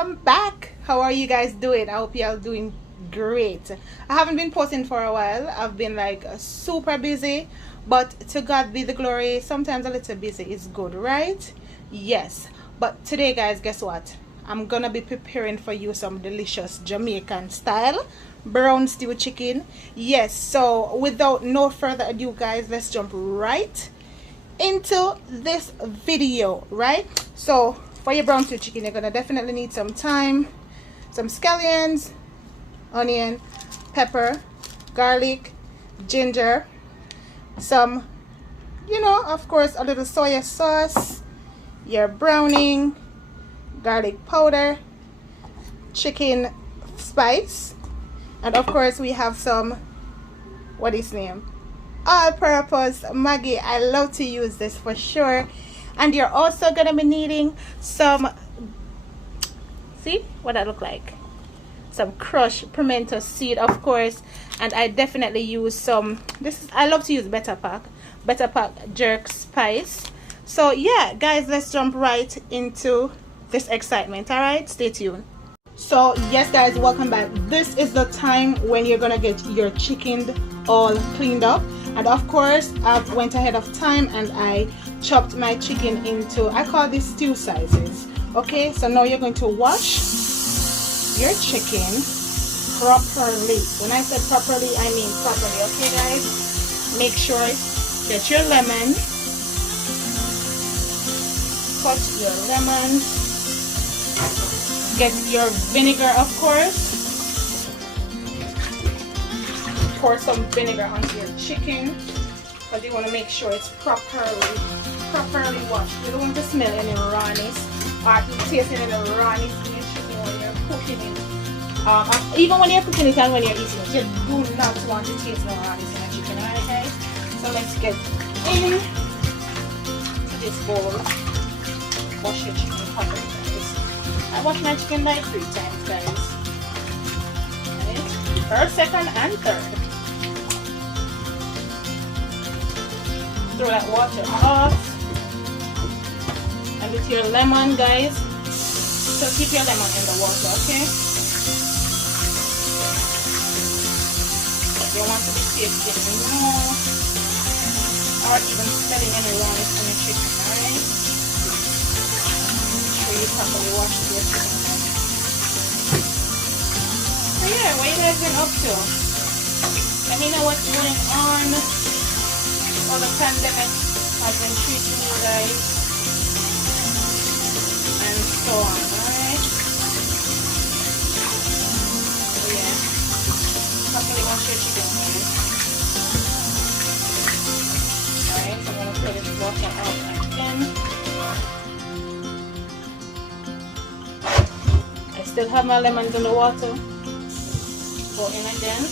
welcome back. How are you guys doing? I hope y'all doing great. I haven't been posting for a while. I've been like super busy, but to God be the glory. Sometimes a little busy is good, right? Yes. But today, guys, guess what? I'm gonna be preparing for you some delicious Jamaican style brown stew chicken. Yes, so without no further ado, guys, let's jump right into this video, right? So for your brown stew chicken, you're gonna definitely need some thyme, some scallions, onion, pepper, garlic, ginger, some, of course, a little soy sauce, your browning, garlic powder, chicken spice, and of course we have some, what is name, all-purpose Maggi. I love to use this for sure. And you're also gonna be needing some, see what that look like, some crushed pimento seed, of course. And I definitely use some, I love to use better pack jerk spice. So yeah, guys, let's jump right into this excitement. All right, stay tuned. So yes, guys, welcome back. This is the time when you're gonna get your chicken all cleaned up. And of course, I went ahead of time and I chopped my chicken into, I call these stew sizes. Okay, so now you're going to wash your chicken properly. When I said properly, I mean properly. Okay, guys, make sure get your lemon, cut your lemon, get your vinegar, of course. Pour some vinegar onto your chicken because you want to make sure it's properly washed. You don't want to smell any rawness or taste any rawness in your chicken when you're cooking it. Even when you're cooking it and when you're eating it, you do not want to taste no rawness in your chicken, alright, guys? So let's get in to this bowl. Wash your chicken properly, guys. I wash my chicken like 3 times, guys. Right? First, second, and third. Throw that water off. And with your lemon, guys, so keep your lemon in the water, okay? You don't want to be tasting no, or even smelling any rawness in your chicken, alright? Make sure you properly wash your chicken. So yeah, what you guys been up to? Let me know what's going on. How the pandemic has been treating you guys, and so on, alright? So yeah, properly wash your chicken, guys. Alright, so I'm going to pour this water out again. I still have my lemons in the water. Go in again.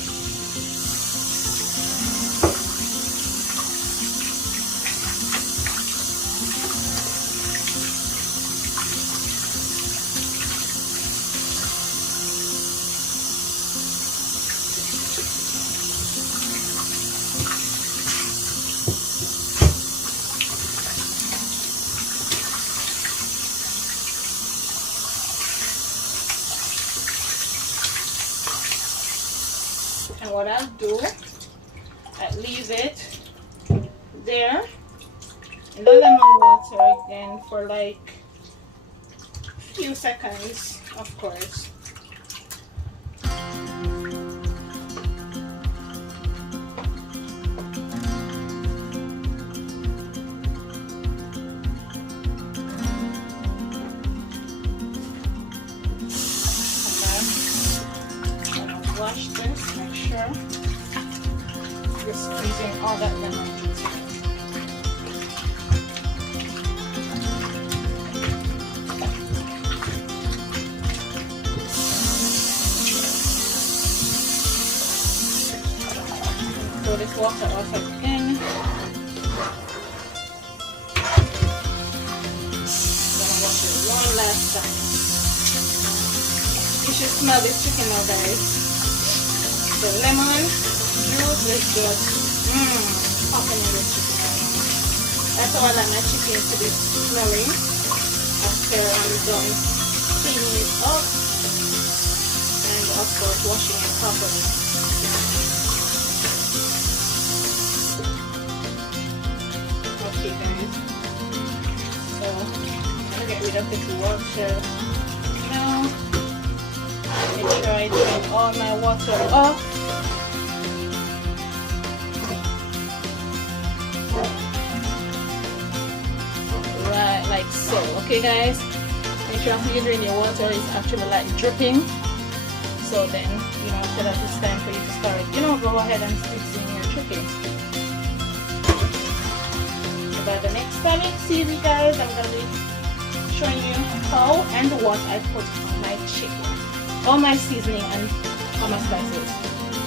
And what I'll do, I leave it there in the lemon water again for like a few seconds, of course. Wash this, make sure you're squeezing all that lemon juice in. Throw this water off again. Gonna wash it one last time. You should smell this chicken now, guys. The lemon juice is just popping in the chicken. That's how I like my chicken to be smelling after I'm done cleaning it up and of course washing it properly. Okay guys, so I'm gonna get rid of this water now. Make sure I drain all my water off. Right, like so. Okay guys, make sure after you drain your water is actually like dripping. So then, you know, after that it's time for you to start, you know, go ahead and fixing your chicken. So by the next time you see me guys, I'm gonna be showing you how and what I put on my chicken. All my seasoning and all my spices.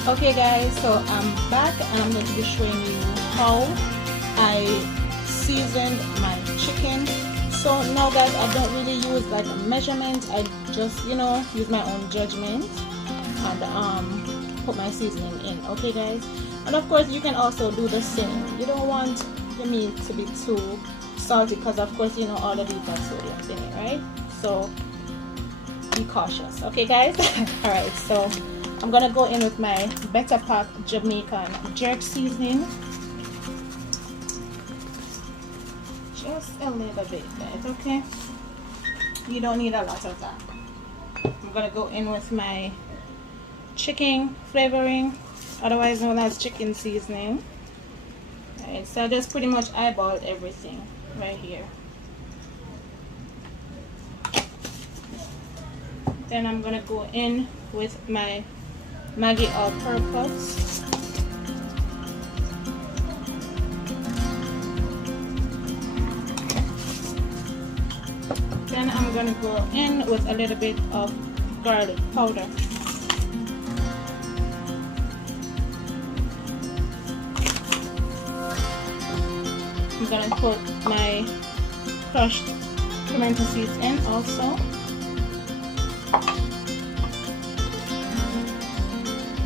Okay guys, so I'm back and I'm going to be showing you how I seasoned my chicken. So now guys, I don't really use like a measurement. I just, you know, use my own judgment and put my seasoning in. Okay guys, and of course you can also do the same. You don't want the meat to be too salty because of course you know all of these are sodiums in it, right? So be cautious. Okay guys. All right, so I'm gonna go in with my Better Pack Jamaican jerk seasoning. Just a little bit guys, okay? You don't need a lot of that. I'm gonna go in with my chicken flavoring, otherwise known as chicken seasoning. Alright, so I just pretty much eyeballed everything right here. Then I'm gonna go in with my Maggi all-purpose. Then I'm gonna go in with a little bit of garlic powder. I'm gonna put my crushed pimento seeds in also.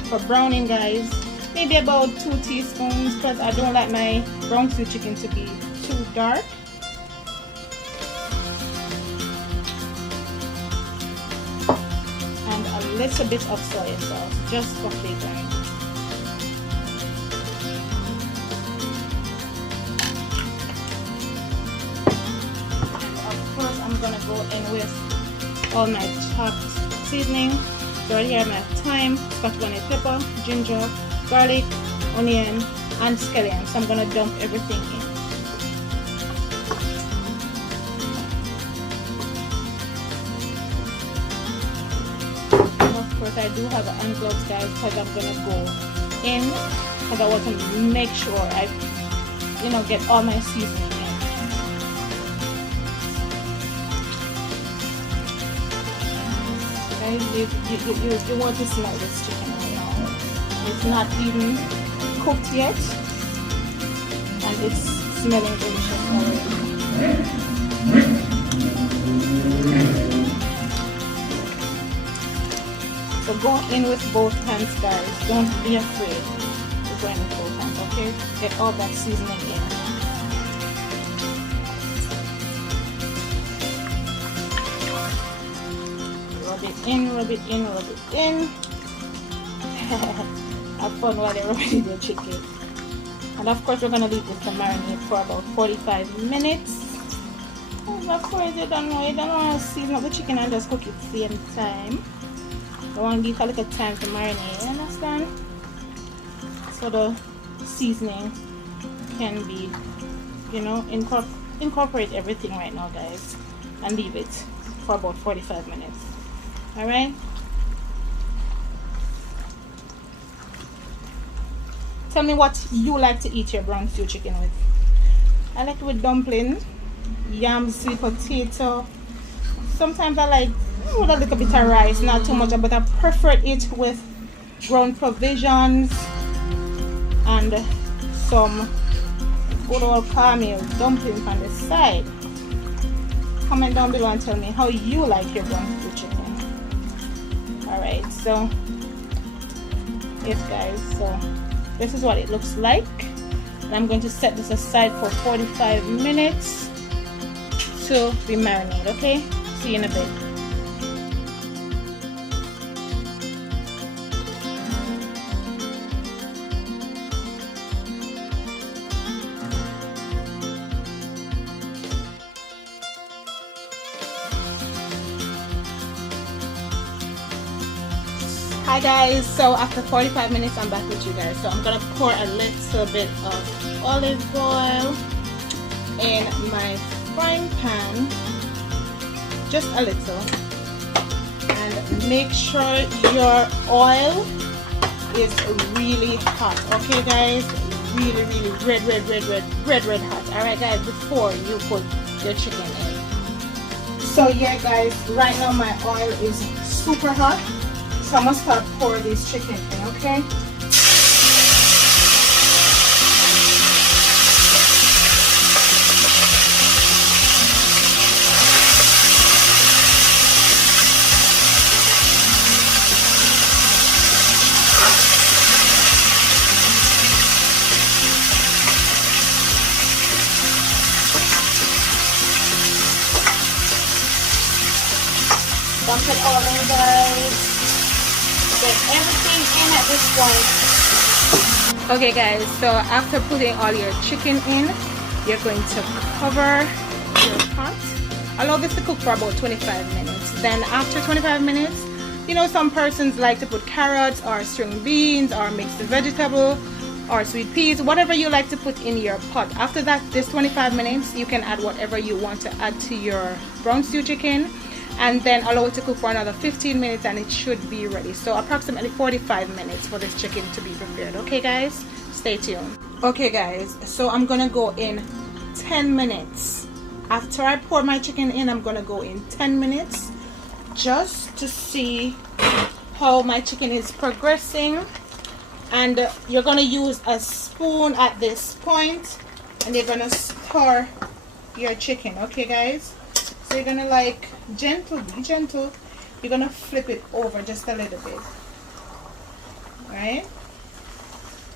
For browning guys, maybe about 2 teaspoons because I don't like my brown stew chicken to be too dark. And a little bit of soy sauce just for flavoring. And of course I'm gonna go in with all my chopped seasoning. So right here I have thyme, scotch bonnet pepper, ginger, garlic, onion, and scallion. So I'm gonna dump everything in. And of course I do have hand gloves guys because I'm gonna go in because I want to make sure I, you know, get all my seasoning in. You want to smell this chicken right now. It's not even cooked yet and it's smelling delicious already. So go in with both hands guys. Don't be afraid to go in with both hands, okay? Get all that seasoning in. Rub it in, rub it in, rub it in. Have fun while you're rubbing your chicken. And of course we're going to leave this to marinate for about 45 minutes. And of course you don't want to season up the chicken and just cook it at the same time. You want to give a little time to marinate, you understand? So the seasoning can be, you know, incorporate everything right now guys. And leave it for about 45 minutes. Alright? Tell me what you like to eat your brown stew chicken with. I like it with dumpling, yam, sweet potato. Sometimes I like with a little bit of rice, not too much, but I prefer it with ground provisions and some good old caramel dumplings on the side. Comment down below and tell me how you like your brown stew chicken. Alright, so yes guys, so this is what it looks like. And I'm going to set this aside for 45 minutes to be marinated, okay? See you in a bit. Hi guys, so after 45 minutes I'm back with you guys. So I'm gonna pour a little bit of olive oil in my frying pan, just a little, and make sure your oil is really hot. Okay guys, really red hot. All right guys, before you put your chicken in. So yeah guys, right now my oil is super hot, so I'm gonna start pouring this chicken in. Okay, dump it all in guys. Get everything in at this point. Okay guys, so after putting all your chicken in, you're going to cover your pot. Allow this to cook for about 25 minutes. Then after 25 minutes, you know, some persons like to put carrots or string beans or mixed vegetable or sweet peas, whatever you like to put in your pot. After that, this 25 minutes, you can add whatever you want to add to your brown stew chicken, and then allow it to cook for another 15 minutes and it should be ready. So approximately 45 minutes for this chicken to be prepared. Okay guys, stay tuned. Okay guys, so I'm gonna go in 10 minutes. After I pour my chicken in, I'm gonna go in 10 minutes just to see how my chicken is progressing. And you're gonna use a spoon at this point and you're gonna stir your chicken. Okay guys, so you're gonna like be gentle, you're gonna flip it over just a little bit, right,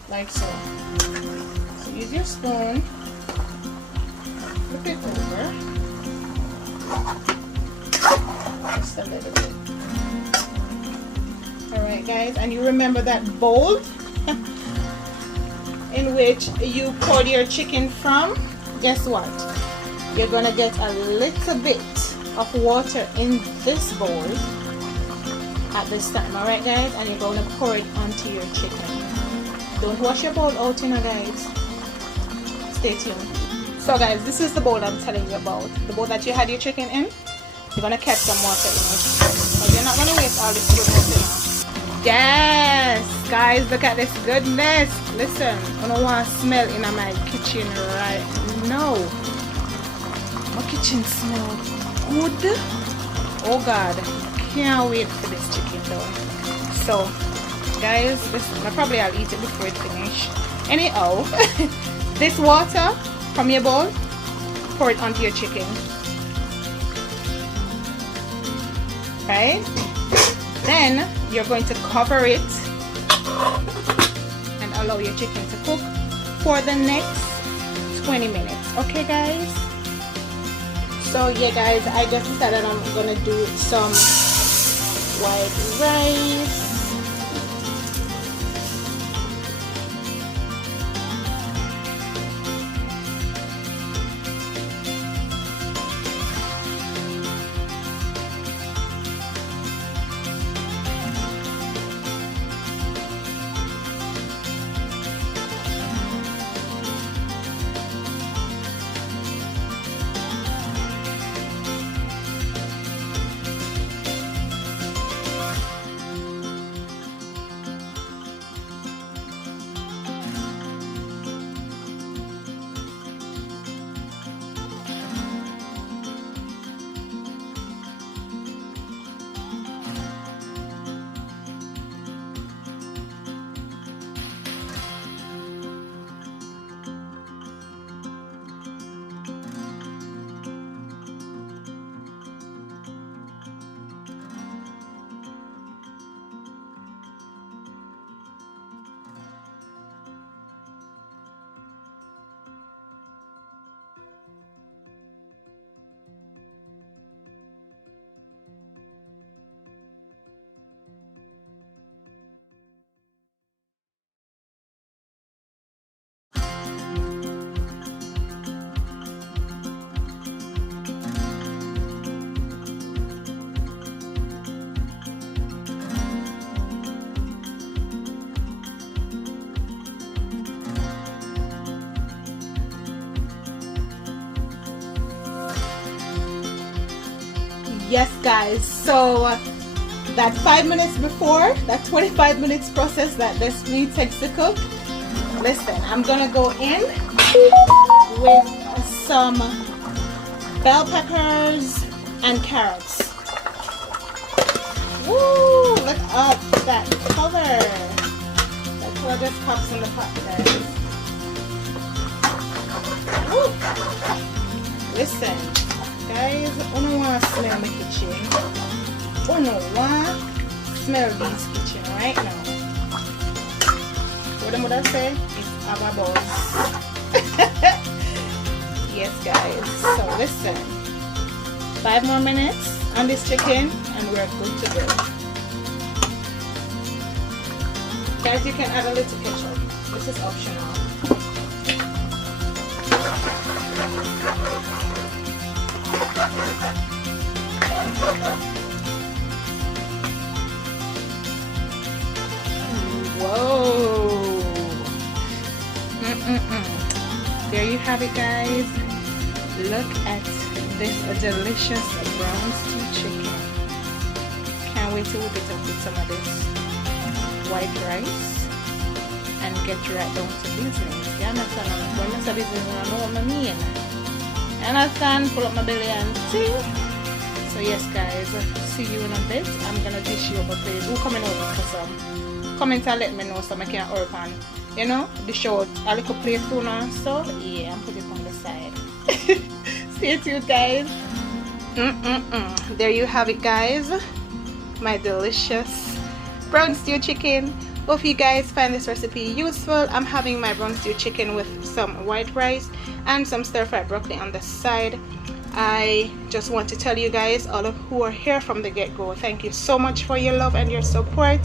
like so. So use your spoon, flip it over just a little bit. All right guys, and you remember that bowl in which you poured your chicken from. Guess what, you're gonna get a little bit of water in this bowl at this time. All right guys, and you're going to pour it onto your chicken. Don't wash your bowl out, you know guys. Stay tuned. So guys, this is the bowl I'm telling you about, the bowl that you had your chicken in. You're going to catch some water in it, but you're not going to waste all this goodness, you know. Yes guys, look at this goodness. Listen, I don't want to smell in my kitchen right now. My kitchen smells good. Oh god, can't wait for this chicken though. So guys, listen, I'll eat it before it finish. Anyhow, this water from your bowl, pour it onto your chicken, right? Then you're going to cover it and allow your chicken to cook for the next 20 minutes. Okay guys, so yeah guys, I just decided I'm gonna do some white rice. Yes guys, so that 5 minutes before, that 25 minutes process that this meat takes to cook, listen, I'm gonna go in with some bell peppers and carrots. Woo! Look at that color. That color just pops in the pot, guys. Woo! Listen, guys, I don't want to smell my kitchen. I don't want to smell this kitchen right now. What am I say? It's our boss. Yes, guys. So listen, 5 more minutes on this chicken and we're good to go. Guys, you can add a little ketchup. This is optional. Whoa. There you have it, guys. Look at this delicious brown stew chicken. Can't wait to whip it up with some of this white rice and get right down to business. You understand? When I say business, I know what I mean. You understand? Pull up my belly and sing. So yes, guys, see you in a bit. I'm gonna dish you up a plate. Who coming over for some? Comment and let me know so I can work on, you know, dish out a little plate tuna. So yeah, and put it on the side. Stay tuned, guys. There you have it, guys. My delicious brown stew chicken. Hope you guys find this recipe useful. I'm having my brown stew chicken with some white rice and some stir-fried broccoli on the side. I just want to tell you guys, all of who are here from the get-go, thank you so much for your love and your support.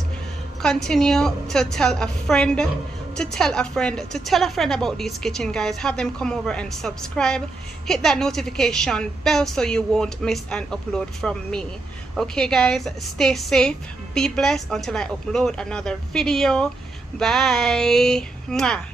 Continue to tell a friend, to tell a friend about this kitchen, guys. Have them come over and subscribe. Hit that notification bell so you won't miss an upload from me. Okay, guys, stay safe, be blessed until I upload another video. Bye. Mwah.